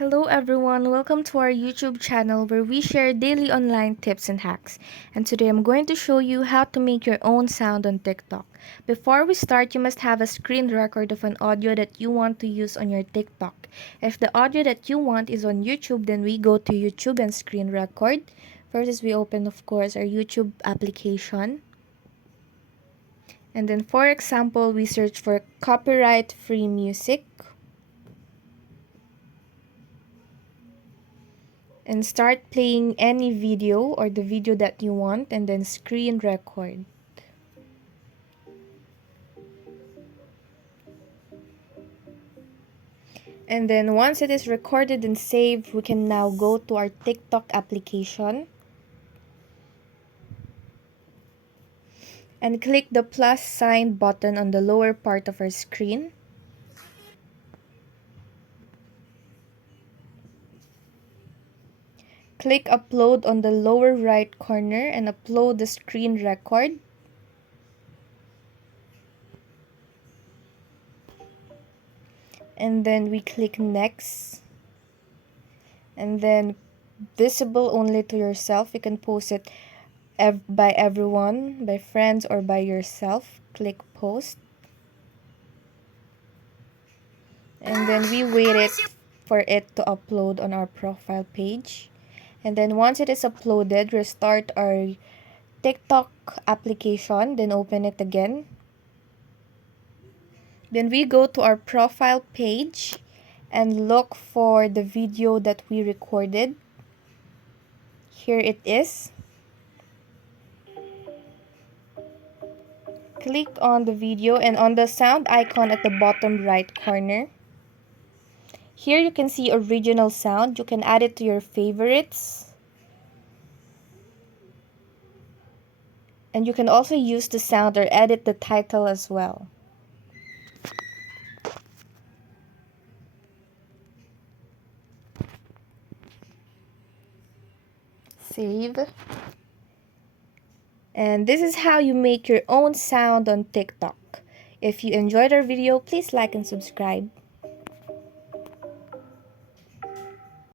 Hello everyone, welcome to our YouTube channel where we share daily online tips and hacks. And today I'm going to show you how to make your own sound on TikTok. Before we start, you must have a screen record of an audio that you want to use on your TikTok. If the audio that you want is on YouTube, then we go to YouTube and screen record. First is we open, of course, our YouTube application. And then for example, we search for copyright free music. And start playing any video or the video that you want and then screen record. And then once it is recorded and saved, we can now go to our TikTok application and click the plus sign button on the lower part of our screen. Click upload on the lower right corner and upload the screen record. And then we click next. And then visible only to yourself. You can post it by everyone, by friends, or by yourself. Click post. And then we wait for it to upload on our profile page. And then once it is uploaded, restart our TikTok application, then open it again. Then we go to our profile page and look for the video that we recorded. Here it is. Click on the video and on the sound icon at the bottom right corner. Here you can see original sound. You can add it to your favorites. And you can also use the sound or edit the title as well. Save. And this is how you make your own sound on TikTok. If you enjoyed our video, please like and subscribe.